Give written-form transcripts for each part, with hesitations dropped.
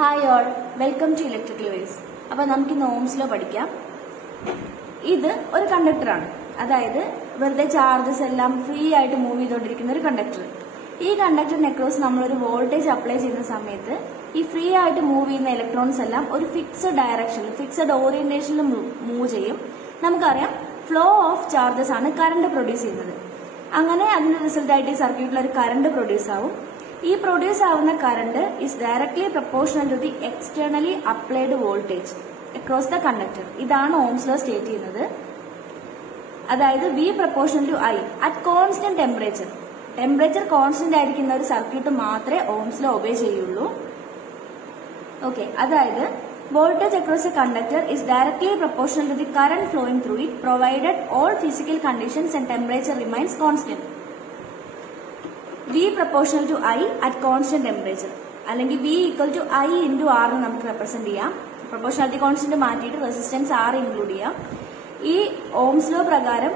Hi all, welcome to electrical waves. അപ്പൊ നമുക്ക് ഇന്ന് ഓംസ് ലോ പഠിക്കാം. ഇത് ഒരു കണ്ടക്ടറാണ്, അതായത് വെറുതെ ചാർജസ് എല്ലാം ഫ്രീ ആയിട്ട് മൂവ് ചെയ്തുകൊണ്ടിരിക്കുന്ന ഒരു കണ്ടക്ടർ. ഈ കണ്ടക്ടറിന് അക്രോസ് നമ്മളൊരു വോൾട്ടേജ് അപ്ലൈ ചെയ്യുന്ന സമയത്ത് ഈ ഫ്രീ ആയിട്ട് മൂവ് ചെയ്യുന്ന ഇലക്ട്രോൺസ് എല്ലാം ഒരു ഫിക്സഡ് ഡയറക്ഷനിൽ, ഫിക്സഡ് ഓറിയന്റേഷനിൽ മൂവ് ചെയ്യും. നമുക്കറിയാം ഫ്ലോ ഓഫ് ചാർജസ് ആണ് കറണ്ട് പ്രൊഡ്യൂസ് ചെയ്യുന്നത്. അങ്ങനെ അതിന്റെ റിസൾട്ട് ആയിട്ട് ഈ സർക്യൂട്ടിൽ ഒരു കറണ്ട് പ്രൊഡ്യൂസ് ആവും. ഈ പ്രൊഡ്യൂസ് ആവുന്ന current is directly proportional to the externally applied voltage across the conductor. ഇതാണ് ഓംസ് ലോ സ്റ്റേറ്റ് ചെയ്യുന്നത്. അതായത് V proportional to I at constant temperature. Temperature constant ആയിരിക്കുന്ന ഒരു സർക്യൂട്ട് മാത്രമേ ഓംസ് ലോ ഒബേ ചെയ്യുള്ളൂ. ഓക്കെ, അതായത് voltage across a conductor is directly proportional to the current flowing through it, provided all physical conditions and temperature remains constant. V proportional to I at constant temperature, അല്ലെങ്കിൽ V equal to I into R എന്ന് നമുക്ക് represent ചെയ്യാം. Proportionality constant മാറ്റിയിട്ട് resistance R include ചെയ്യാം. ഈ Ohm's law പ്രകാരം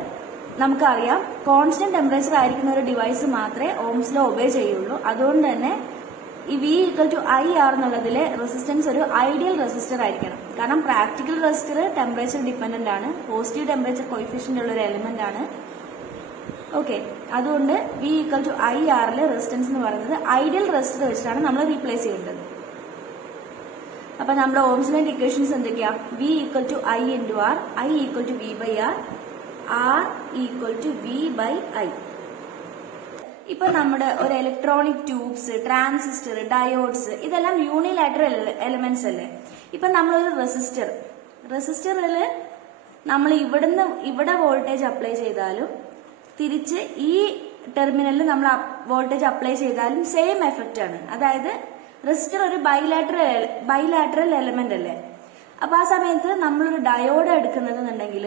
നമുക്കറിയാം constant temperature ആയിരിക്കുന്ന ഒരു ഡിവൈസ് മാത്രമേ ഓംസ് ലോ ഒബേ ചെയ്യുള്ളൂ. അതുകൊണ്ട് തന്നെ ഈ V equal to I R എന്നുള്ളതിലെ റെസിസ്റ്റൻസ് ഒരു ഐഡിയൽ റെസിസ്റ്റർ ആയിരിക്കണം. കാരണം പ്രാക്ടിക്കൽ റെസിസ്റ്റർ ടെമ്പറേച്ചർ ഡിപ്പെൻഡന്റ് ആണ്, പോസിറ്റീവ് ടെമ്പറേച്ചർ കോയിഫിഷ്യന്റ് ഉള്ള ഒരു എലിമെന്റ് ആണ്. ഓക്കെ, അതുകൊണ്ട് V ഈക്വൽ ടു ഐ ആറിലെ റെസിസ്റ്റൻസ് എന്ന് പറയുന്നത് ഐഡിയൽ റെസിസ്റ്റർ വെച്ചിട്ടാണ് നമ്മൾ റീപ്ലേസ് ചെയ്യേണ്ടത്. അപ്പൊ നമ്മുടെ ഓംസ് ലോന്റെ ഇക്വേഷൻസ് എന്തൊക്കെയാ? V equal to I into R, I equal to V by R, R equal to V by I. ഇപ്പൊ നമ്മുടെ ഒരു ഇലക്ട്രോണിക് ട്യൂബ്സ്, ട്രാൻസിസ്റ്റർ, ഡയോഡ്സ് ഇതെല്ലാം യൂണിലാറ്ററൽ എലിമെന്റ്സ് അല്ലേ. ഇപ്പൊ നമ്മളൊരു റെസിസ്റ്ററിൽ നമ്മൾ ഇവിടെ വോൾട്ടേജ് അപ്ലൈ ചെയ്താലും തിരിച്ച് ഈ ടെർമിനലിൽ നമ്മൾ വോൾട്ടേജ് അപ്ലൈ ചെയ്താലും സെയിം എഫക്റ്റ് ആണ്. അതായത് റെസിസ്റ്റർ ഒരു ബൈലാറ്ററൽ എലിമെന്റ് അല്ലേ. അപ്പൊ ആ സമയത്ത് നമ്മളൊരു ഡയോഡ് എടുക്കുന്നതെന്നുണ്ടെങ്കിൽ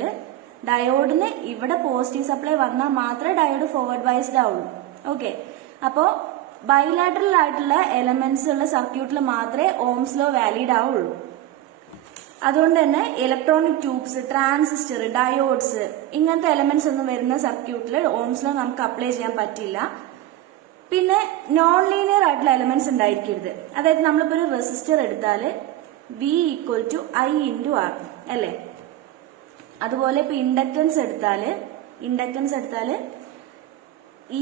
ഡയോഡിന് ഇവിടെ പോസിറ്റീവ് സപ്ലൈ വന്നാൽ മാത്രമേ ഡയോഡ് ഫോർവേഡ് ബയസ്ഡ് ആവുള്ളൂ. ഓക്കെ, അപ്പോ ബൈലാറ്ററൽ ആയിട്ടുള്ള എലമെന്റ്സ് ഉള്ള സർക്യൂട്ടിൽ മാത്രമേ ഓംസ് ലോ വാലിഡ് ആവുള്ളൂ. അതുകൊണ്ട് തന്നെ ഇലക്ട്രോണിക് ട്യൂബ്സ്, ട്രാൻസിസ്റ്റർ, ഡയോഡ്സ് ഇങ്ങനത്തെ എലമെന്റ്സ് ഒന്നും വരുന്ന സർക്യൂട്ടിൽ ഓംസ് ലോ നമുക്ക് അപ്ലൈ ചെയ്യാൻ പറ്റില്ല. പിന്നെ നോൺ ലീനിയർ ആയിട്ടുള്ള എലമെന്റ്സ് ഉണ്ടായിരിക്കരുത്. അതായത് നമ്മളിപ്പോ ഒരു റെസിസ്റ്റർ എടുത്താല് V equal to I into R അല്ലേ. അതുപോലെ ഇപ്പൊ ഇൻഡക്ടൻസ് എടുത്താല്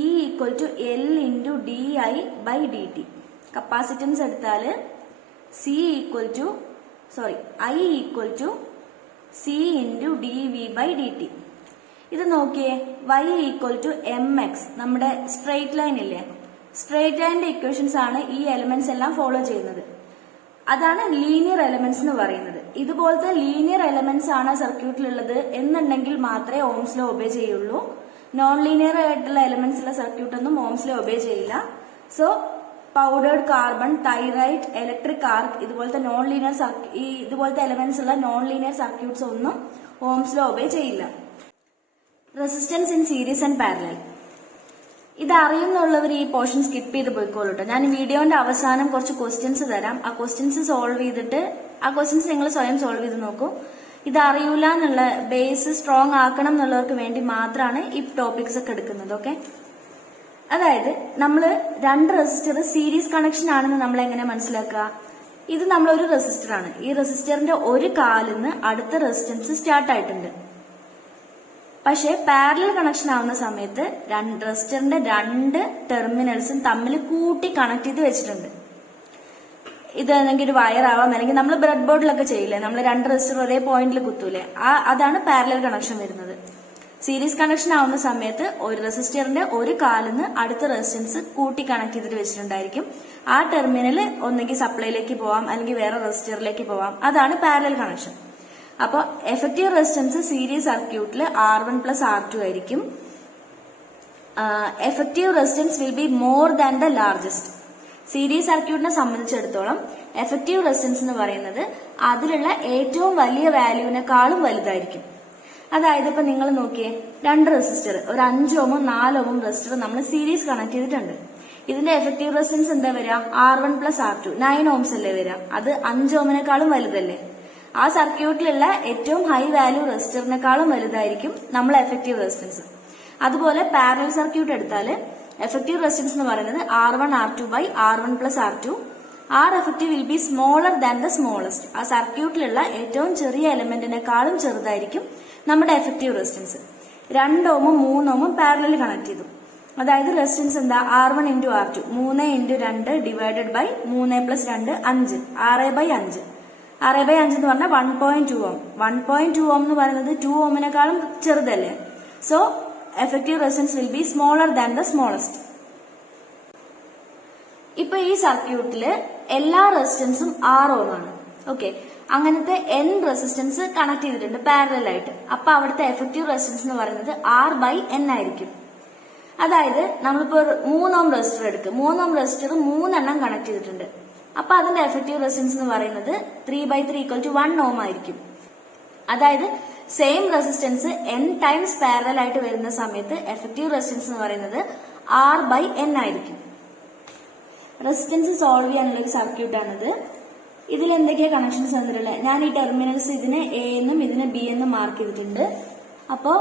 E equal to L into D I by D T. Capacitance എടുത്താല് I equal to C into D V by D T. ഇത് നോക്കിയേ, Y equal to M X. നമ്മുടെ straight line ഇല്ലേ, straight ലൈനിന്റെ ഇക്വേഷൻസ് ആണ് ഈ elements എല്ലാം follow ചെയ്യുന്നത്. അതാണ് ലീനിയർ എലിമെന്റ്സ് എന്ന് പറയുന്നത്. ഇതുപോലത്തെ ലീനിയർ എലിമെന്റ്സ് ആണ് സർക്യൂട്ടിലുള്ളത് എന്നുണ്ടെങ്കിൽ മാത്രമേ ഓംസ് ലോ ഒബേ ചെയ്യുള്ളൂ. നോൺ ലീനിയർ ആയിട്ടുള്ള എലിമെന്റ്സ് ഉള്ള സർക്യൂട്ട് ഒന്നും ഓംസ് ലോ ഒബേ ചെയ്യില്ല. So powdered carbon, thyrite, electric arc ഇതുപോലത്തെ ഇതുപോലത്തെ എലിമെന്റ്സ് ഉള്ള നോൺ ലീനിയർ സർക്യൂട്ട്സ് ഒന്നും ഓംസ് ലോ ഒബേ ചെയ്യില്ല. Resistance in series and parallel. ഇത് അറിയുന്നുള്ളവർ ഈ പോർഷൻ സ്കിപ്പ് ചെയ്ത് പോയിക്കോളൂട്ടോ. ഞാൻ വീഡിയോന്റെ അവസാനം കുറച്ച് ക്വസ്റ്റ്യൻസ് തരാം. ആ ക്വസ്റ്റ്യൻസ് സോൾവ് ചെയ്തിട്ട് ആ ക്വസ്റ്റ്യൻസ് നിങ്ങൾ സ്വയം സോൾവ് ചെയ്ത് നോക്കൂ. ഇത് അറിയൂല എന്നുള്ള ബേസ് സ്ട്രോങ് ആക്കണം എന്നുള്ളവർക്ക് വേണ്ടി മാത്രമാണ് ഈ ടോപ്പിക്സ് ഒക്കെ എടുക്കുന്നത്. ഓക്കെ, അതായത് നമ്മള് രണ്ട് റെസിസ്റ്റർ സീരീസ് കണക്ഷൻ ആണെന്ന് നമ്മൾ എങ്ങനെ മനസ്സിലാക്കുക? ഇത് നമ്മളൊരു റെസിസ്റ്റർ ആണ്. ഈ റെസിസ്റ്ററിന്റെ ഒരു കാലിന്ന് അടുത്ത റെസിസ്റ്റൻസ് സ്റ്റാർട്ട് ആയിട്ടുണ്ട്. പക്ഷെ പാരലൽ കണക്ഷൻ ആവുന്ന സമയത്ത് റെസിസ്റ്ററിന്റെ രണ്ട് ടെർമിനൽസും തമ്മിൽ കൂട്ടി കണക്ട് ചെയ്ത് വെച്ചിട്ടുണ്ട്. ഇത് അല്ലെങ്കിൽ ഒരു വയർ ആവാം, അല്ലെങ്കിൽ നമ്മൾ ബ്രെഡ് ബോർഡിലൊക്കെ ചെയ്യില്ലേ, നമ്മൾ രണ്ട് റെസിസ്റ്റർ ഒരേ പോയിന്റിൽ കുത്തൂലേ, അതാണ് പാരലൽ കണക്ഷൻ വരുന്നത്. സീരീസ് കണക്ഷൻ ആവുന്ന സമയത്ത് ഒരു റെസിസ്റ്ററിന്റെ ഒരു കാലിന്ന് അടുത്ത റെസിസ്റ്റൻസ് കൂട്ടി കണക്ട് ചെയ്തിട്ട് വെച്ചിട്ടുണ്ടായിരിക്കും. ആ ടെർമിനൽ ഒന്നെങ്കിൽ സപ്ലൈയിലേക്ക് പോവാം, അല്ലെങ്കിൽ വേറെ റെസിസ്റ്ററിലേക്ക് പോവാം. അതാണ് പാരലൽ കണക്ഷൻ. അപ്പോൾ എഫക്റ്റീവ് റെസിസ്റ്റൻസ് സീരീസ് സർക്യൂട്ടിൽ R1 പ്ലസ് R2 ആയിരിക്കും. Effective resistance will be more than the largest. Series സർക്യൂട്ടിനെ സംബന്ധിച്ചിടത്തോളം എഫക്റ്റീവ് റെസിസ്റ്റൻസ് എന്ന് പറയുന്നത് അതിലുള്ള ഏറ്റവും വലിയ വാല്യൂവിനെക്കാളും വലുതായിരിക്കും. അതായത് ഇപ്പൊ നിങ്ങൾ നോക്കിയേ, രണ്ട് റെസിസ്റ്റർ, ഒരു 5 ഓമും 4 ഓമും റെസിസ്റ്റർ നമ്മൾ സീരീസ് കണക്ട് ചെയ്തിട്ടുണ്ട്. ഇതിന്റെ എഫക്റ്റീവ് റെസിസ്റ്റൻസ് എന്താ വരിക? R1 പ്ലസ് R2, 9 ഓംസ് അല്ലേ വരിക. അത് 5 ഓമിനെക്കാളും വലുതല്ലേ. ആ സർക്യൂട്ടിലുള്ള ഏറ്റവും ഹൈ വാല്യൂ റെസിസ്റ്ററിനെക്കാളും വലുതായിരിക്കും നമ്മളെ എഫക്റ്റീവ് റെസിസ്റ്റൻസ്. അതുപോലെ പാരലൽ സർക്യൂട്ട് എടുത്താൽ എഫക്റ്റീവ് റെസിസ്റ്റൻസ് എന്ന് പറയുന്നത് R1 R2 by R1 plus R2. R effective will be smaller than the smallest. ആ സർക്യൂട്ടിലുള്ള ഏറ്റവും ചെറിയ എലമെന്റിനെക്കാളും ചെറുതായിരിക്കും നമ്മുടെ എഫക്റ്റീവ് റെസിസ്റ്റൻസ്. 2 ഓമും 3 ഓമും പാരലൽ കണക്ട് ചെയ്തു. അതായത് റെസിസ്റ്റൻസ് എന്താ, R1 × R2 3 × 2 ഡിവൈഡഡ് ബൈ 3 + 2 5 6/5. 6/5 എന്ന് പറഞ്ഞാൽ 1.2 ഓം. 1.2 ഓം എന്ന് പറയുന്നത് 2 ഓമിനെക്കാളും ചെറുതല്ലേ. So effective resistance will be smaller than the smallest. ഇപ്പൊ ഈ സർക്യൂട്ടില് എല്ലാ റെസിസ്റ്റൻസും 6 ഓം ആണ്. ഓക്കെ, അങ്ങനത്തെ n റെസിസ്റ്റൻസ് കണക്ട് ചെയ്തിട്ടുണ്ട് പാരലൽ ആയിട്ട്. അപ്പൊ അവിടുത്തെ എഫക്റ്റീവ് റെസിസ്റ്റൻസ് എന്ന് പറയുന്നത് R/n ആയിരിക്കും. അതായത് നമ്മളിപ്പോ 3 ഓം റെസിസ്റ്റർ എടുക്കും. 3 ഓം റെസിസ്റ്റർ 3 എണ്ണം കണക്ട് ചെയ്തിട്ടുണ്ട്. അപ്പൊ അതിന്റെ എഫക്റ്റീവ് റെസിസ്റ്റൻസ് എന്ന് പറയുന്നത് 3/3 = 1 ഓം ആയിരിക്കും. അതായത് same resistance n times parallel ആയിട്ട് വരുന്ന സമയത്ത് എഫക്റ്റീവ് റെസിസ്റ്റൻസ് എന്ന് പറയുന്നത് R/n ആയിരിക്കും. റെസിസ്റ്റൻസ് സോൾവ് ചെയ്യാനുള്ള ഒരു സർക്യൂട്ടാണിത്. ഇതിൽ എന്തൊക്കെയാ കണക്ഷൻസ് വന്നിട്ടുള്ളത്? ഞാൻ ഈ ടെർമിനൽസ് ഇതിനെ എ എന്നും ഇതിനെ ബി എന്നും മാർക്ക് ചെയ്തിട്ടുണ്ട്. അപ്പോ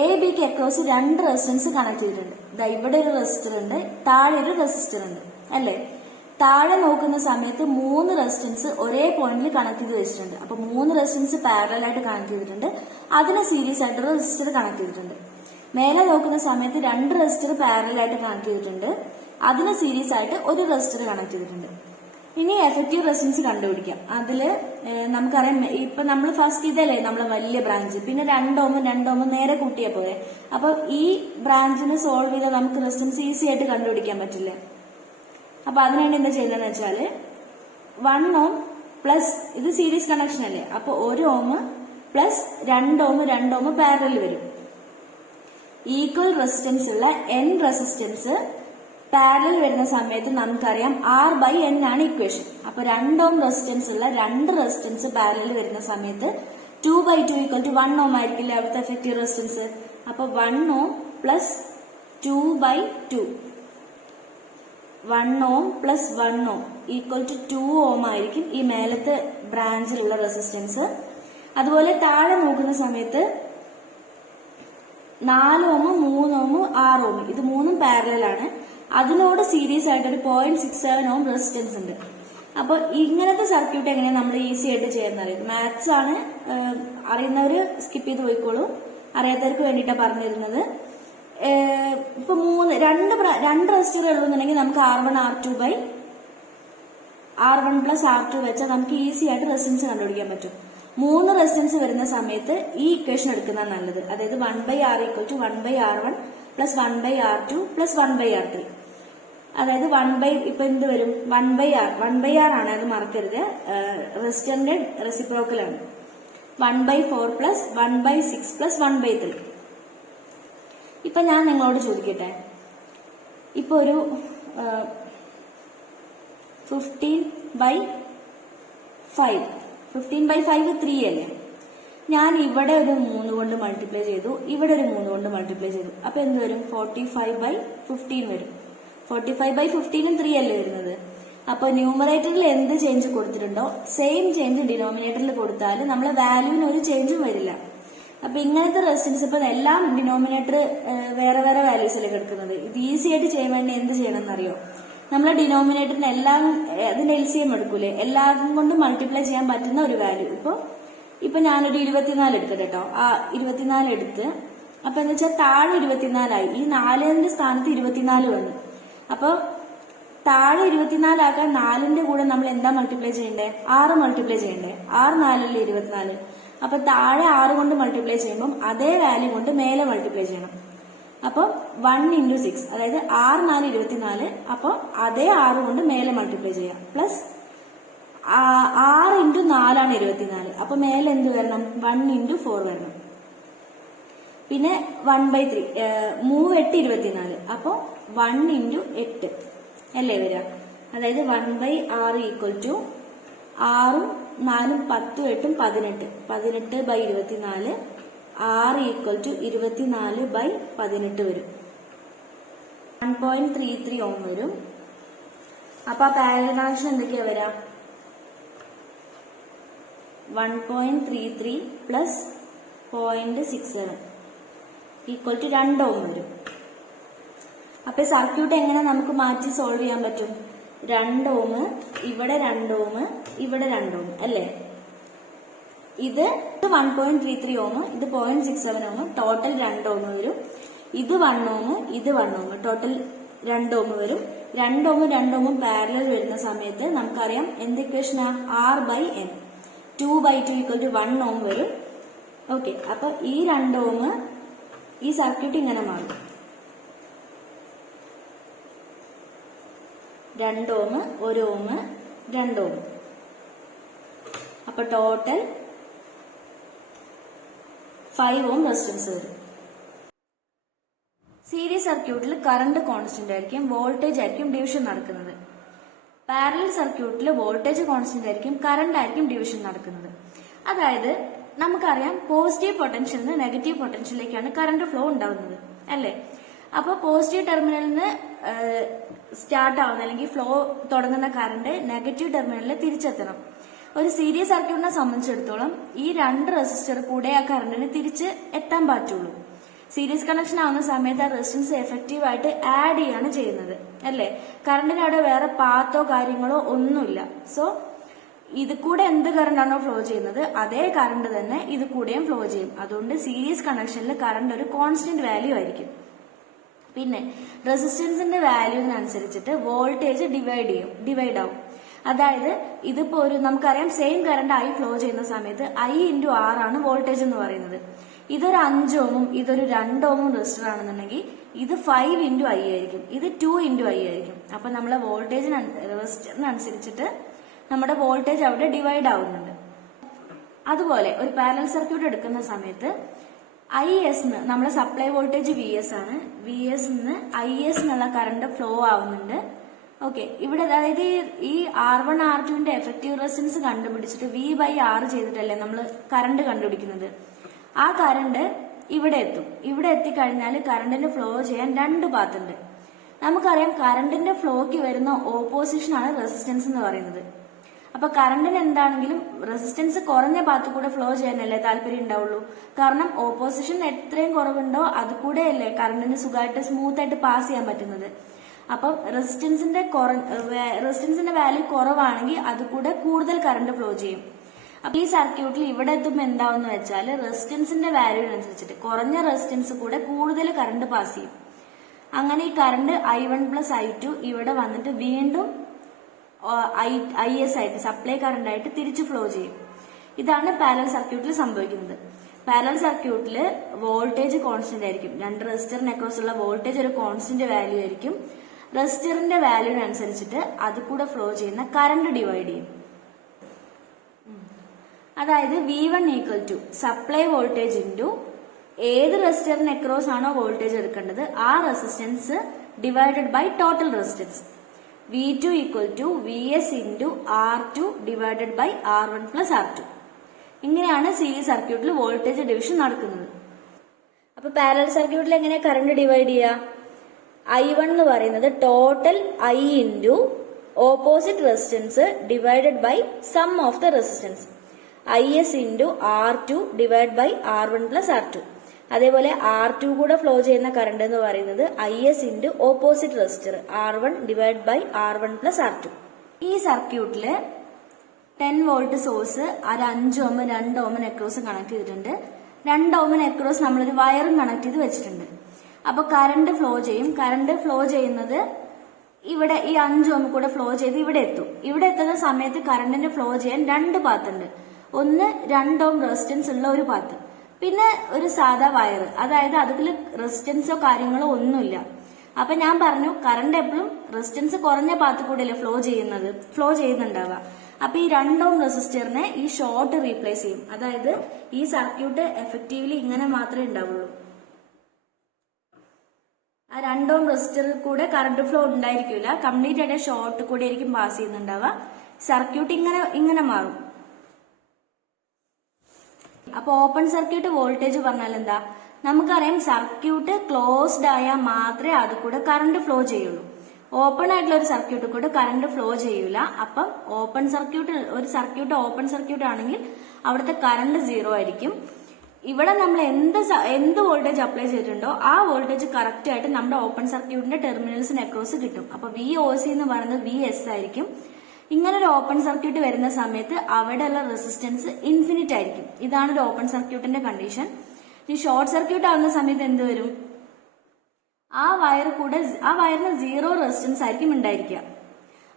എ ബിക്ക് അക്രോസ് 2 റെസിസ്റ്റൻസ് കണക്ട് ചെയ്തിട്ടുണ്ട്. ഇവിടെ ഒരു റെസിസ്റ്റർ ഉണ്ട്, താഴെ ഒരു റെസിസ്റ്റർ ഉണ്ട് അല്ലേ. താഴെ നോക്കുന്ന സമയത്ത് 3 റെസിസ്റ്റൻസ് ഒരേ പോയിന്റിൽ കണക്ട് ചെയ്ത് വെച്ചിട്ടുണ്ട്. അപ്പൊ 3 റെസിസ്റ്റൻസ് പാരലൽ ആയിട്ട് കണക്ട് ചെയ്തിട്ടുണ്ട്. അതിന് സീരീസ് ആയിട്ട് റെസിസ്റ്റർ കണക്ട് ചെയ്തിട്ടുണ്ട്. മേലെ നോക്കുന്ന സമയത്ത് 2 റെസിസ്റ്റർ പാരലൽ ആയിട്ട് കണക്ട് ചെയ്തിട്ടുണ്ട്. അതിന് സീരീസ് ആയിട്ട് ഒരു റെസിസ്റ്റർ കണക്ട് ചെയ്തിട്ടുണ്ട്. ഇനി എഫക്റ്റീവ് റെസിസ്റ്റൻസ് കണ്ടുപിടിക്കാം. അതില് നമുക്കറിയാം, ഇപ്പൊ നമ്മൾ ഫസ്റ്റ് ഇതല്ലേ നമ്മളെ വലിയ ബ്രാഞ്ച്, പിന്നെ 2 ഓമും നേരെ കൂട്ടിയാ പോലെ. അപ്പൊ ഈ ബ്രാഞ്ചിന് സോൾവ് ചെയ്താൽ നമുക്ക് റെസിസ്റ്റൻസ് ഈസി ആയിട്ട് കണ്ടുപിടിക്കാൻ പറ്റില്ല. അപ്പൊ അതിനുവേണ്ടി എന്താ ചെയ്യുന്നതെന്ന് വെച്ചാല് 1 ഓം പ്ലസ് ഇത് സീരീസ് കണക്ഷൻ അല്ലേ, അപ്പൊ 1 ഓം പ്ലസ് 2 ഓം പാരലൽ വരും. ഈക്വൽ റെസിസ്റ്റൻസ് ഉള്ള n റെസിസ്റ്റൻസ് പാരലൽ വരുന്ന സമയത്ത് നമുക്കറിയാം R/n ആണ് ഇക്വേഷൻ. അപ്പൊ 2 ഓം റെസിസ്റ്റൻസ് ഉള്ള 2 റെസിസ്റ്റൻസ് പാരലൽ വരുന്ന സമയത്ത് 2/2 = 1 ഓം ആയിരിക്കില്ല അവിടുത്തെ എഫക്റ്റീവ് റെസിസ്റ്റൻസ്. അപ്പൊ 1 ഓം പ്ലസ് 2/2 1 ഓം പ്ലസ് 1 ഓം = 2 ഓം ആയിരിക്കും ഈ മേലത്തെ ബ്രാഞ്ചിലുള്ള റെസിസ്റ്റൻസ്. അതുപോലെ താഴെ നോക്കുന്ന സമയത്ത് 4 ഓം 3 ഓം 6 ഓം ഇത് 3ഉം പാരലൽ ആണ്. അതിനോട് സീരീസ് ആയിട്ട് ഒരു 0.67 ഓം റെസിസ്റ്റൻസ് ഉണ്ട്. അപ്പൊ ഇങ്ങനത്തെ സർക്യൂട്ട് എങ്ങനെയാണ് നമ്മൾ ഈസി ആയിട്ട് ചെയ്യുന്നത്? മാത്സ് ആണ്, അറിയുന്നവര് സ്കിപ്പ് ചെയ്ത് പോയിക്കോളൂ, അറിയാത്തവർക്ക് വേണ്ടിയിട്ടാണ് പറഞ്ഞു തരുന്നത്. ഇപ്പൊ 2 റെസിസ്റ്റർ ഉള്ളൂന്നുണ്ടെങ്കിൽ നമുക്ക് R1 + R2 വെച്ചാൽ നമുക്ക് ഈസി ആയിട്ട് റെസിസ്റ്റൻസ് കണ്ടുപിടിക്കാൻ പറ്റും. 3 റെസിസ്റ്റൻസ് വരുന്ന സമയത്ത് ഈ ഇക്വേഷൻ എടുക്കുന്നതാണ് നല്ലത്. അതായത് 1/R = 1/R1 + 1/R2 + 1/R3. അതായത് ഇപ്പൊ എന്ത് വരും, 1/R ആണ്, അത് മറക്കരുത്. റെസിസ്റ്ററിന്റെ റെസിപ്രോക്കൽ ആണ്. 1/4 + 1/6 + 1/3. ഇപ്പൊ ഞാൻ നിങ്ങളോട് ചോദിക്കട്ടെ, ഇപ്പൊ ഒരു 15/5 3 അല്ലേ. ഞാൻ ഇവിടെ ഒരു 3 കൊണ്ട് മൾട്ടിപ്ലൈ ചെയ്തു, ഇവിടെ ഒരു 3 കൊണ്ട് മൾട്ടിപ്ലൈ ചെയ്തു. അപ്പൊ എന്ത് വരും? 45/15 വരും. 45/15 3 അല്ലേ വരുന്നത്. അപ്പൊ ന്യൂമറേറ്ററിൽ എന്ത് ചേഞ്ച് കൊടുത്തിട്ടുണ്ടോ സെയിം ചേഞ്ച് ഡിനോമിനേറ്ററിൽ കൊടുത്താൽ നമ്മളെ വാല്യൂവിന് ഒരു ചേഞ്ചും വരില്ല. അപ്പൊ ഇങ്ങനത്തെ റെസിസ്റ്റൻസ് ഇപ്പൊ എല്ലാം ഡിനോമിനേറ്റർ വേറെ വേറെ വാല്യൂസ് അല്ലേ കിടക്കുന്നത്. ഇത് ഈസി ആയിട്ട് ചെയ്യാൻ വേണ്ടി എന്ത് ചെയ്യണം എന്നറിയോ? നമ്മളെ ഡിനോമിനേറ്ററിന് എല്ലാം അതിന്റെ LCM എടുക്കൂലേ, എല്ലാം കൊണ്ട് മൾട്ടിപ്ലൈ ചെയ്യാൻ പറ്റുന്ന ഒരു വാല്യൂ. ഇപ്പൊ ഞാനൊരു 24 എടുക്കട്ടെ കേട്ടോ. ആ 24 എടുത്ത് അപ്പൊ എന്താ വെച്ചാൽ താഴെ 24 ആയി. ഈ 4ന്റെ സ്ഥാനത്ത് 24 വന്നു. അപ്പൊ താഴെ 24 ആക്കാൻ 4ന്റെ കൂടെ നമ്മൾ എന്താ മൾട്ടിപ്ലൈ ചെയ്യണ്ടേ? 6 മൾട്ടിപ്ലൈ ചെയ്യണ്ടേ? 6 4 24. അപ്പൊ താഴെ 6 കൊണ്ട് മൾട്ടിപ്ലൈ ചെയ്യുമ്പോൾ അതേ വാല്യൂ കൊണ്ട് മേലെ മൾട്ടിപ്ലൈ ചെയ്യണം. അപ്പൊ 1 × 6 അതായത് 6 4 24. അപ്പൊ അതേ 6 കൊണ്ട് മേലെ മൾട്ടിപ്ലൈ ചെയ്യാം. പ്ലസ് 6 × 4 ആണ് 24. അപ്പൊ മേലെ എന്ത് വരണം? 1 × 4 വരണം. പിന്നെ 1/3 3 8 24. അപ്പൊ 1 × 8 അല്ലേ വരിക. അതായത് 1/6 = 6ഉം 4ഉം 10ഉം 8ഉം 18. 18/24 6 = 24/18 വരും. 1.33 ഓം വരും. അപ്പൊ ആ പാരലൽ കണക്ഷൻ എന്തൊക്കെയാ വരാ? 1.33 + 0.67 = 2 ഓം വരും. അപ്പൊ സർക്യൂട്ട് എങ്ങനെ നമുക്ക് മാറ്റി സോൾവ് ചെയ്യാൻ പറ്റും? 2 ഓം, ഇവിടെ 2 ഓം, ഇവിടെ 2 ഓം അല്ലേ. ഇത് 1.33 ഓം, ഇത് 0.67 ഓം, ടോട്ടൽ 2 ഓം വരും. ഇത് 1 ഓം, ഇത് 1 ഓം, ടോട്ടൽ 2 ഓം വരും. 2 ഓമും 2 ഓമും പാരലൽ വരുന്ന സമയത്ത് നമുക്കറിയാം എന്ത് ഇക്വേഷനാ, R/N 2/2 = 1 ഓം വരും. ഓക്കെ, അപ്പൊ ഈ 2 ഓം ഈ സർക്യൂട്ട് ഇങ്ങനെ മാറും. 2 ഓം, 1 ഓം, 2 ഓം. അപ്പൊ ടോട്ടൽ 5 ഓം റെസിസ്റ്റൻസ് വരും. സീരീസ് സർക്യൂട്ടിൽ കറണ്ട് കോൺസ്റ്റന്റ് ആയിരിക്കും, വോൾട്ടേജ് ആയിരിക്കും ഡിവിഷൻ നടക്കുന്നത്. പാരലൽ സർക്യൂട്ടിൽ വോൾട്ടേജ് കോൺസ്റ്റന്റ് ആയിരിക്കും, കറണ്ട് ആയിരിക്കും ഡിവിഷൻ നടക്കുന്നത്. അതായത് നമുക്കറിയാം പോസിറ്റീവ് പൊട്ടൻഷ്യൽ നിന്ന് നെഗറ്റീവ് പൊട്ടൻഷ്യലിലേക്കാണ് കറണ്ട് ഫ്ലോ ഉണ്ടാവുന്നത് അല്ലേ. അപ്പൊ പോസിറ്റീവ് ടെർമിനലിൽ നിന്ന് സ്റ്റാർട്ട് ആവുന്ന അല്ലെങ്കിൽ ഫ്ലോ തുടങ്ങുന്ന കറണ്ട് നെഗറ്റീവ് ടെർമിനലിൽ തിരിച്ചെത്തണം. ഒരു സീരീസ് സർക്യൂട്ടിനെ സംബന്ധിച്ചിടത്തോളം ഈ 2 റെസിസ്റ്റർ കൂടെ ആ കറണ്ടിന് തിരിച്ച് എത്താൻ പറ്റുള്ളൂ. സീരീസ് കണക്ഷൻ ആവുന്ന സമയത്ത് ആ റെസിസ്റ്റൻസ് എഫക്റ്റീവ് ആയിട്ട് ആഡ് ചെയ്യാണ് ചെയ്യുന്നത് അല്ലേ. കറണ്ടിന് അവിടെ വേറെ പാത്തോ കാര്യങ്ങളോ ഒന്നുമില്ല. സോ ഇത് കൂടെ എന്ത് കറണ്ടാണോ ഫ്ലോ ചെയ്യുന്നത് അതേ കറണ്ട് തന്നെ ഇത് കൂടെയും ഫ്ലോ ചെയ്യും. അതുകൊണ്ട് സീരീസ് കണക്ഷനിൽ കറണ്ട് ഒരു കോൺസ്റ്റന്റ് വാല്യൂ ആയിരിക്കും. പിന്നെ റെസിസ്റ്റൻസിന്റെ വാല്യൂവിനനുസരിച്ചിട്ട് വോൾട്ടേജ് ഡിവൈഡ് ആവും. അതായത് ഇതിപ്പോ നമുക്കറിയാം സെയിം കറണ്ട് I ഫ്ലോ ചെയ്യുന്ന സമയത്ത് I × R ആണ് വോൾട്ടേജ് എന്ന് പറയുന്നത്. ഇതൊരു 5 ഓമും ഇതൊരു 2 ഓമും റെസിസ്റ്റർ ആണെന്നുണ്ടെങ്കിൽ ഇത് 5 × I ആയിരിക്കും, ഇത് 2 × I ആയിരിക്കും. അപ്പൊ നമ്മളെ വോൾട്ടേജിന് റെസിസ്റ്ററിനനുസരിച്ചിട്ട് നമ്മുടെ വോൾട്ടേജ് അവിടെ ഡിവൈഡ് ആവുന്നുണ്ട്. അതുപോലെ ഒരു പാരലൽ സർക്യൂട്ട് എടുക്കുന്ന സമയത്ത് IS നമ്മളെ സപ്ലൈ വോൾട്ടേജ് VS ആണ്, VS നിന്ന് IS എന്നുള്ള കറണ്ട് ഫ്ലോ ആവുന്നുണ്ട്. ഓക്കെ, ഇവിടെ അതായത് ഈ R1 R2ന്റെ എഫക്റ്റീവ് റെസിസ്റ്റൻസ് കണ്ടുപിടിച്ചിട്ട് V/R ചെയ്തിട്ടല്ലേ നമ്മൾ കറണ്ട് കണ്ടുപിടിക്കുന്നത്. ആ കറണ്ട് ഇവിടെ എത്തും. ഇവിടെ എത്തിക്കഴിഞ്ഞാൽ കറണ്ടിന് ഫ്ലോ ചെയ്യാൻ 2 പാത്ത് ഉണ്ട്. നമുക്കറിയാം കറണ്ടിന്റെ ഫ്ലോക്ക് വരുന്ന ഓപ്പോസിഷൻ ആണ് റെസിസ്റ്റൻസ് എന്ന് പറയുന്നത്. അപ്പൊ കറണ്ടിന് എന്താണെങ്കിലും റെസിസ്റ്റൻസ് കുറഞ്ഞ പാത്ത് കൂടെ ഫ്ലോ ചെയ്യാനല്ലേ താല്പര്യം ഉണ്ടാവുള്ളൂ. കാരണം ഓപ്പോസിഷൻ എത്രയും കുറവുണ്ടോ അത് കൂടെ അല്ലേ കറണ്ടിന് സുഖമായിട്ട് സ്മൂത്ത് ആയിട്ട് പാസ് ചെയ്യാൻ പറ്റുന്നത്. അപ്പം റെസിസ്റ്റൻസിന്റെ വാല്യൂ കുറവാണെങ്കിൽ അത് കൂടെ കൂടുതൽ കറണ്ട് ഫ്ലോ ചെയ്യും. അപ്പൊ ഈ സർക്യൂട്ടിൽ ഇവിടെ എത്തുമ്പോൾ എന്താവെന്ന് വെച്ചാൽ റെസിസ്റ്റൻസിന്റെ വാല്യൂവിനനുസരിച്ചിട്ട് കുറഞ്ഞ റെസിസ്റ്റൻസ് കൂടെ കൂടുതൽ കറണ്ട് പാസ് ചെയ്യും. അങ്ങനെ ഈ കറണ്ട് I1 + I2 ഇവിടെ വന്നിട്ട് വീണ്ടും IS ആയിട്ട് സപ്ലൈ കറണ്ട് ആയിട്ട് തിരിച്ചു ഫ്ലോ ചെയ്യും. ഇതാണ് പാരലൽ സർക്യൂട്ടിൽ സംഭവിക്കുന്നത്. പാരലൽ സർക്യൂട്ടിൽ വോൾട്ടേജ് കോൺസ്റ്റന്റ് ആയിരിക്കും. 2 റെസിസ്റ്ററിന് അക്രോസ് ഉള്ള വോൾട്ടേജ് ഒരു കോൺസ്റ്റന്റ് വാല്യൂ ആയിരിക്കും. റെസിസ്റ്ററിന്റെ വാല്യൂവിനനുസരിച്ചിട്ട് അത് കൂടെ ഫ്ലോ ചെയ്യുന്ന കറണ്ട് ഡിവൈഡ് ചെയ്യും. അതായത് V1 = സപ്ലൈ വോൾട്ടേജ് ഇൻറ്റു ഏത് റെസിസ്റ്ററിന് അക്രോസ് ആണോ വോൾട്ടേജ് എടുക്കേണ്ടത് ആ resistance divided by total resistance. V2 = VS × R2 divided by R1 + R2. ഇങ്ങനെയാണ് സീരീസ് സർക്യൂട്ടിൽ വോൾട്ടേജ് ഡിവിഷൻ നടക്കുന്നത്. അപ്പൊ പാരലൽ സർക്യൂട്ടിൽ എങ്ങനെ കറണ്ട് ഡിവൈഡ് ചെയ്യുക? I1 എന്ന് പറയുന്നത് total I × opposite resistance divided by sum of the resistance. IS × R2 divide by R1 + R2. അതേപോലെ R2 കൂടെ ഫ്ലോ ചെയ്യുന്ന കറണ്ട് എന്ന് പറയുന്നത് IS × opposite resistor R1 divide by R1 + R2. ഈ സർക്യൂട്ടില് 10 വോൾട്ട് സോഴ്സ് ഒരു 5 ഓം 2 ഓമിന് അക്രോസ് കണക്ട് ചെയ്തിട്ടുണ്ട്. 2 ഓമിന് across നമ്മളൊരു വയറും കണക്ട് ചെയ്ത് വെച്ചിട്ടുണ്ട്. അപ്പൊ കറണ്ട് ഫ്ലോ ചെയ്യും. കറണ്ട് ഫ്ലോ ചെയ്യുന്നത് ഇവിടെ ഈ 5 ഓം കൂടെ ഫ്ലോ ചെയ്ത് ഇവിടെ എത്തും. ഇവിടെ എത്തുന്ന സമയത്ത് കറണ്ടിന് ഫ്ലോ ചെയ്യാൻ 2 പാത്ത് ഉണ്ട്. ഒന്ന് 2 ഓം റെസിസ്റ്റൻസ് ഉള്ള ഒരു പാത്ത്, പിന്നെ ഒരു സാധാ വയർ, അതായത് അതിൽ റെസിസ്റ്റൻസോ കാര്യങ്ങളോ ഒന്നുമില്ല. അപ്പൊ ഞാൻ പറഞ്ഞു കറണ്ട് എപ്പോഴും റെസിസ്റ്റൻസ് കുറഞ്ഞ പാത്ത് കൂടെയല്ലേ ഫ്ലോ ചെയ്യുന്നുണ്ടാവുക. അപ്പൊ ഈ 2 ഓം റെസിസ്റ്ററിനെ ഈ ഷോർട്ട് റീപ്ലേസ് ചെയ്യും. അതായത് ഈ സർക്യൂട്ട് എഫക്റ്റീവ്ലി ഇങ്ങനെ മാത്രമേ ഉണ്ടാവുള്ളൂ. ആ 2 ഓം റെസിസ്റ്ററിൽ കൂടെ കറണ്ട് ഫ്ലോ ഉണ്ടായിരിക്കില്ല, കംപ്ലീറ്റ് ആയിട്ട് ഷോർട്ട് കൂടെ ആയിരിക്കും പാസ് ചെയ്യുന്നുണ്ടാവുക. സർക്യൂട്ട് ഇങ്ങനെ മാറും. അപ്പൊ ഓപ്പൺ സർക്യൂട്ട് വോൾട്ടേജ് പറഞ്ഞാൽ എന്താ? നമുക്കറിയാം സർക്യൂട്ട് ക്ലോസ്ഡ് ആയാൽ മാത്രമേ അത് കൂടെ കറണ്ട് ഫ്ലോ ചെയ്യുള്ളൂ. ഓപ്പൺ ആയിട്ടുള്ള ഒരു സർക്യൂട്ട് കൂടെ കറണ്ട് ഫ്ലോ ചെയ്യൂല. അപ്പം ഒരു സർക്യൂട്ട് ഓപ്പൺ സർക്യൂട്ട് ആണെങ്കിൽ അവിടുത്തെ കറണ്ട് 0 ആയിരിക്കും. ഇവിടെ നമ്മൾ എന്ത് വോൾട്ടേജ് അപ്ലൈ ചെയ്തിട്ടുണ്ടോ ആ വോൾട്ടേജ് കറക്റ്റ് ആയിട്ട് നമ്മുടെ ഓപ്പൺ സർക്യൂട്ടിന്റെ ടെർമിനൽസിന് അക്രോസ് കിട്ടും. അപ്പൊ VOC എന്ന് പറയുന്നത് VS ആയിരിക്കും. ഇങ്ങനെ ഒരു ഓപ്പൺ സർക്യൂട്ട് വരുന്ന സമയത്ത് അവിടെയുള്ള റെസിസ്റ്റൻസ് ഇൻഫിനിറ്റ് ആയിരിക്കും. ഇതാണ് ഒരു ഓപ്പൺ സർക്യൂട്ടിന്റെ കണ്ടീഷൻ. ഈ ഷോർട്ട് സർക്യൂട്ട് ആവുന്ന സമയത്ത് എന്ത് വരും? ആ വയറിന് 0 റെസിസ്റ്റൻസ് ആയിരിക്കും ഉണ്ടായിരിക്കുക.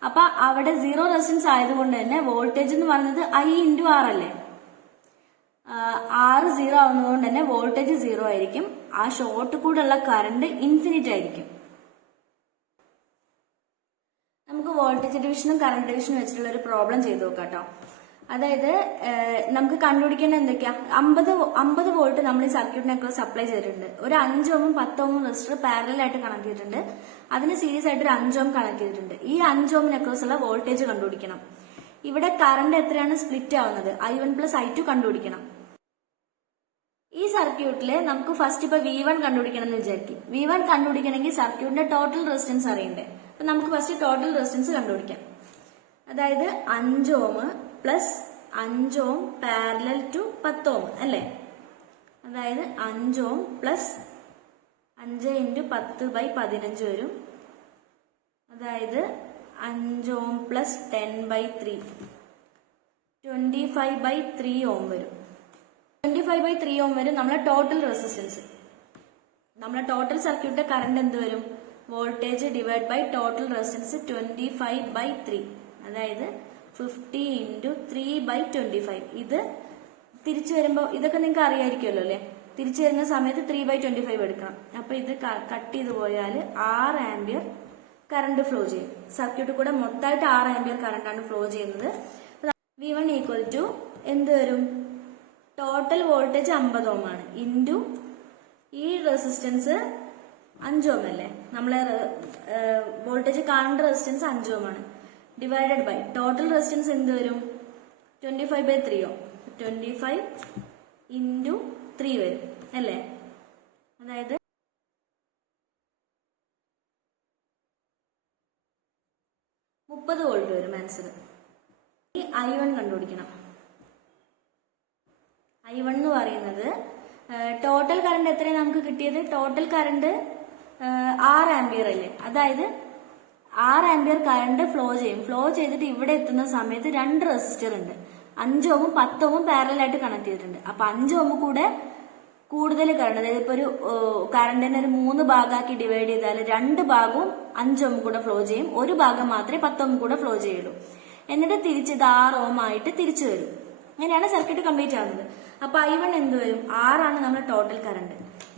അപ്പൊ അവിടെ 0 റെസിസ്റ്റൻസ് ആയതുകൊണ്ട് തന്നെ വോൾട്ടേജ് എന്ന് പറയുന്നത് I×R അല്ലേ. R 0 ആവുന്നതുകൊണ്ട് തന്നെ വോൾട്ടേജ് 0 ആയിരിക്കും. ആ ഷോർട്ട് കൂടെ ഉള്ള കറണ്ട് ഇൻഫിനിറ്റ് ആയിരിക്കും. നമുക്ക് വോൾട്ടേജ് ഡിവിഷനും കറണ്ട് ഡിവിഷനും വെച്ചിട്ടുള്ള ഒരു പ്രോബ്ലം ചെയ്ത് നോക്കാം കേട്ടോ. അതായത് നമുക്ക് കണ്ടുപിടിക്കേണ്ട എന്തൊക്കെയാ? 50 വോൾട്ട് നമ്മൾ ഈ സർക്യൂട്ടിനെ അക്രോസ് അപ്ലൈ ചെയ്തിട്ടുണ്ട്. ഒരു 5 ഓമും 10 ഓമും റെസിസ്റ്റർ പാരലൽ ആയിട്ട് കണക്ട് ചെയ്തിട്ടുണ്ട്. അതിന് സീരീസ് ആയിട്ട് ഒരു 5 ഓം കണക്ട് ചെയ്തിട്ടുണ്ട്. ഈ 5 ഓമിന് അക്രോസ് ഉള്ള വോൾട്ടേജ് കണ്ടുപിടിക്കണം. ഇവിടെ കറണ്ട് എത്രയാണ് സ്പ്ലിറ്റ് ആവുന്നത്? I1 + I2 കണ്ടുപിടിക്കണം. ഈ സർക്യൂട്ടില് നമുക്ക് ഫസ്റ്റ് ഇപ്പൊ V1 കണ്ടുപിടിക്കണം എന്ന് വിചാരിക്കും. V1 കണ്ടുപിടിക്കണമെങ്കിൽ സർക്യൂട്ടിന്റെ ടോട്ടൽ റെസിസ്റ്റൻസ് അറിയണ്ടേ. അപ്പൊ നമുക്ക് ഫസ്റ്റ് ടോട്ടൽ റെസിസ്റ്റൻസ് കണ്ടുപിടിക്കാം. അതായത് 5 ohm plus 5 ohm parallel to 10 ohm അല്ലേ. അതായത് 5 ഓം പ്ലസ് 5 × 10/15 വരും. അതായത് 5 ഓം പ്ലസ് 10/3 25/3 ഓം വരും. 25/3 ഓം വരും നമ്മളെ ടോട്ടൽ റെസിസ്റ്റൻസ്. നമ്മളെ ടോട്ടൽ സർക്യൂട്ടിന്റെ കറണ്ട് എന്ത് വരും? Voltage divide by total resistance 25/3. അതായത് 50 × 3/25. ഇത് തിരിച്ചു വരുമ്പോ ഇതൊക്കെ നിങ്ങൾക്ക് അറിയായിരിക്കുമല്ലോ അല്ലെ. തിരിച്ചു വരുന്ന സമയത്ത് 3/25 എടുക്കണം. അപ്പൊ ഇത് കട്ട് ചെയ്ത് പോയാൽ 6 ആംപിയർ കറണ്ട് ഫ്ലോ ചെയ്യും. സർക്യൂട്ടിൽ കൂടെ മൊത്തമായിട്ട് 6 ആംപിയർ കറണ്ടാണ് ഫ്ലോ ചെയ്യുന്നത്. V1 = എന്ത് വരും? ടോട്ടൽ വോൾട്ടേജ് 50 ഓം ആണ് ഇൻറ്റു ഈ റെസിസ്റ്റൻസ് 5 ഓം അല്ലേ. നമ്മളെ വോൾട്ടേജ് കാണേണ്ട റെസിസ്റ്റൻസ് 5 ഓം ആണ്. ഡിവൈഡഡ് ബൈ ടോട്ടൽ റെസിസ്റ്റൻസ് എന്ത് വരും? 25/3 ഓം. 25 × 3 വരും അല്ലേ. അതായത് 30 വോൾട്ട് വരും ആൻസർ. ഈ I1 കണ്ടുപിടിക്കണം. I1 എന്ന് പറയുന്നത് ടോട്ടൽ കറണ്ട് എത്രയാണ് നമുക്ക് കിട്ടിയത്? ടോട്ടൽ കറണ്ട് 6 ആംപിയർ അല്ലേ. അതായത് 6 ആംപിയർ കറണ്ട് ഫ്ലോ ചെയ്യും. ഫ്ലോ ചെയ്തിട്ട് ഇവിടെ എത്തുന്ന സമയത്ത് 2 റെസിസ്റ്റർ ഉണ്ട്. 5 ഓമും 10 ഓമും പാരലൽ ആയിട്ട് കണക്ട് ചെയ്തിട്ടുണ്ട്. അപ്പൊ 5 ഓം കൂടെ കൂടുതൽ കറണ്ട്, അതായത് ഇപ്പൊ ഒരു കറണ്ടിനെ ഒരു 3 ഭാഗമാക്കി ഡിവൈഡ് ചെയ്താൽ 2 ഭാഗവും 5 ഓം കൂടെ ഫ്ലോ ചെയ്യും. ഒരു ഭാഗം മാത്രമേ 10 ഓം കൂടെ ഫ്ലോ ചെയ്യുള്ളൂ. എന്നിട്ട് തിരിച്ച് ഇത് 6 ഓം ആയിട്ട് തിരിച്ചു വരും. അങ്ങനെയാണ് സർക്യൂട്ട് കംപ്ലീറ്റ് ആവുന്നത്. അപ്പൊ I1 എന്ത് വരും? 6 ആണ് നമ്മുടെ total current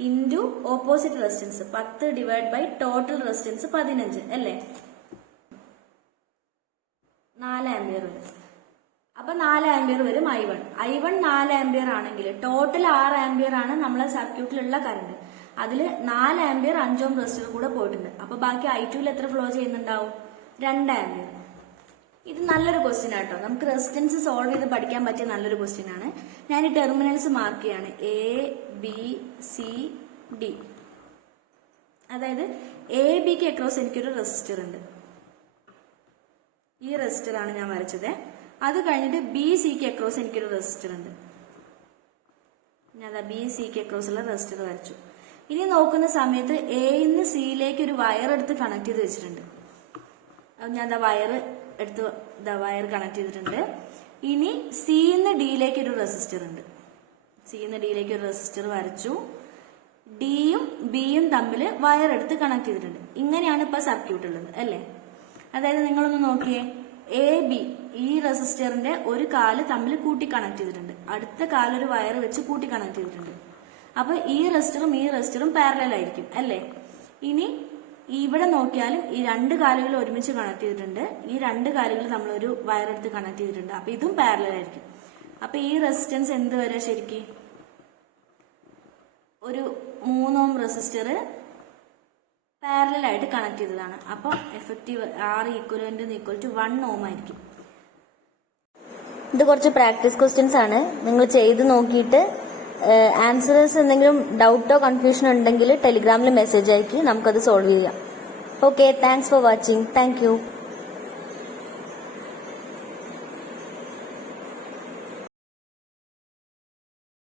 into opposite resistance 10 divide by total resistance 15 അല്ലേ. 4 ആംപിയർ വരും. അപ്പൊ 4 ആംപിയർ വരും I1. I1 4 ആംപിയർ ആണെങ്കിൽ ടോട്ടൽ 6 ആംപിയർ ആണ് നമ്മളെ സർക്യൂട്ടിലുള്ള കറണ്ട്. അതിൽ 4 ആംപിയർ 5 ഓം റെസിസ്റ്റർ കൂടെ പോയിട്ടുണ്ട്. അപ്പൊ ബാക്കി I2 എത്ര ഫ്ലോ ചെയ്യുന്നുണ്ടാവും? 2 ആംപിയർ. ഇത് നല്ലൊരു ക്വസ്റ്റ്യൻ ആട്ടോ. നമുക്ക് റെസിസ്റ്റൻസ് സോൾവ് ചെയ്ത് പഠിക്കാൻ പറ്റിയ നല്ലൊരു ക്വസ്റ്റ്യൻ ആണ്. ഞാൻ ഈ ടെർമിനൽസ് മാർക്ക് ചെയ്യാണ്. ABCD. അതായത് ABക്ക് അക്രോസ് എനിക്കൊരു റെസിസ്റ്റർ ഉണ്ട്. ഈ റെസിസ്റ്റർ ആണ് ഞാൻ വരച്ചത്. അത് കഴിഞ്ഞിട്ട് BCക്ക് അക്രോസ് എനിക്കൊരു റെസിസ്റ്റർ ഉണ്ട്. ഞാൻ BCക്ക് അക്രോസ് ഉള്ള റെസിസ്റ്റർ വരച്ചു. ഇനി നോക്കുന്ന സമയത്ത് Aന്ന് Cയിലേക്ക് ഒരു വയർ എടുത്ത് കണക്ട് ചെയ്ത് വെച്ചിട്ടുണ്ട്. ഞാൻ വയർ കണക്ട് ചെയ്തിട്ടുണ്ട്. ഇനി Cന്ന് Dയിലേക്ക് ഒരു റെസിസ്റ്റർ ഉണ്ട്. Cന്ന് Dയിലേക്ക് ഒരു റെസിസ്റ്റർ വരച്ചു. Dയും Bയും തമ്മിൽ വയർ എടുത്ത് കണക്ട് ചെയ്തിട്ടുണ്ട്. ഇങ്ങനെയാണ് ഇപ്പൊ സർക്യൂട്ട് ഉള്ളത് അല്ലേ. അതായത് നിങ്ങളൊന്ന് നോക്കിയേ, AB ഈ റെസിസ്റ്ററിന്റെ ഒരു കാല് തമ്മിൽ കൂട്ടി കണക്ട് ചെയ്തിട്ടുണ്ട്. അടുത്ത കാലൊരു വയർ വെച്ച് കൂട്ടി കണക്ട് ചെയ്തിട്ടുണ്ട്. അപ്പൊ ഈ റെസിസ്റ്ററും പാരലൽ ആയിരിക്കും അല്ലേ. ഇനി ഇവിടെ നോക്കിയാലും ഈ 2 കാലുകൾ ഒരുമിച്ച് കണക്ട് ചെയ്തിട്ടുണ്ട്. ഈ 2 കാലുകൾ നമ്മൾ ഒരു വയർ എടുത്ത് കണക്ട് ചെയ്തിട്ടുണ്ട്. അപ്പൊ ഇതും പാരലൽ ആയിരിക്കും. അപ്പൊ ഈ റെസിസ്റ്റൻസ് എന്ത് വരെ ശരിക്കും? ഒരു 3 ഓം റെസിസ്റ്റർ പാരലൽ ആയിട്ട് കണക്ട് ചെയ്തതാണ്. അപ്പൊ എഫക്റ്റീവ് R = 1 ഓം ആയിരിക്കും. ഇത് കുറച്ച് പ്രാക്ടീസ് ക്വസ്റ്റ്യൻസ് ആണ്. നിങ്ങൾ ചെയ്ത് നോക്കിയിട്ട് ആൻസേഴ്സ് എന്തെങ്കിലും ഡൗട്ടോ കൺഫ്യൂഷനോ ഉണ്ടെങ്കിൽ ടെലിഗ്രാമിൽ മെസ്സേജ് അയക്കി നമുക്കത് സോൾവ് ചെയ്യാം. Okay, thanks for watching. Thank you.